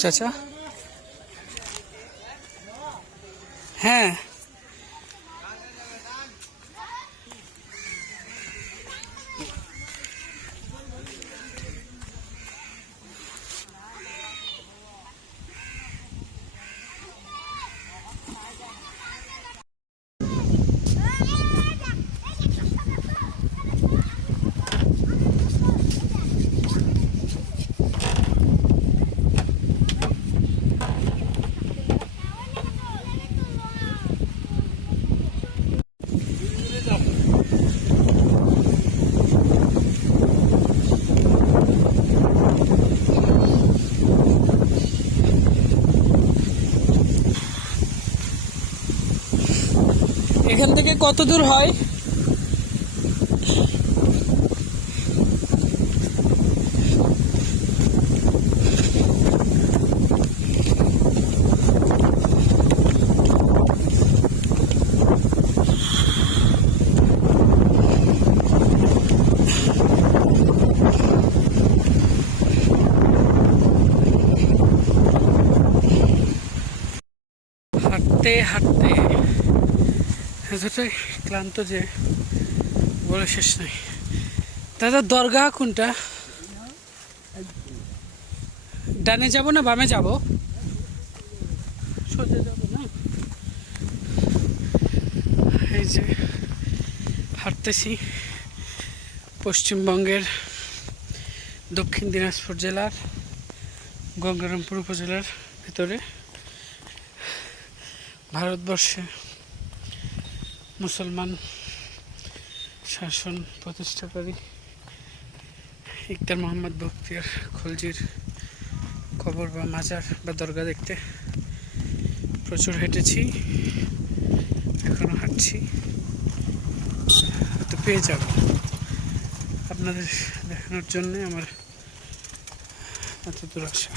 চাচা? হ্যাঁ। এখান থেকে কত দূর হয়? হাঁটতে হাঁটতে। এতটাই ক্লান্ত যে বলে শেষ নাই। দাদা দরগা কোনটা? ডানে যাব না বামে যাব? সোজা যাব না? এই যে হাঁটতেছি পশ্চিমবঙ্গের দক্ষিণ দিনাজপুর জেলার, গঙ্গারামপুর উপজেলার ভিতরে। ভারতবর্ষে মুসলমান শাসন প্রতিষ্ঠাকারী ইকতার মোহাম্মদ বখতিয়ার খলজির কবর বা মাজার বা দরগা দেখতে প্রচুর হেঁটেছি এখনও হাঁটছি, তো পেয়ে যাব। আপনাদের দেখানোর জন্যে আমার এত দূর আসা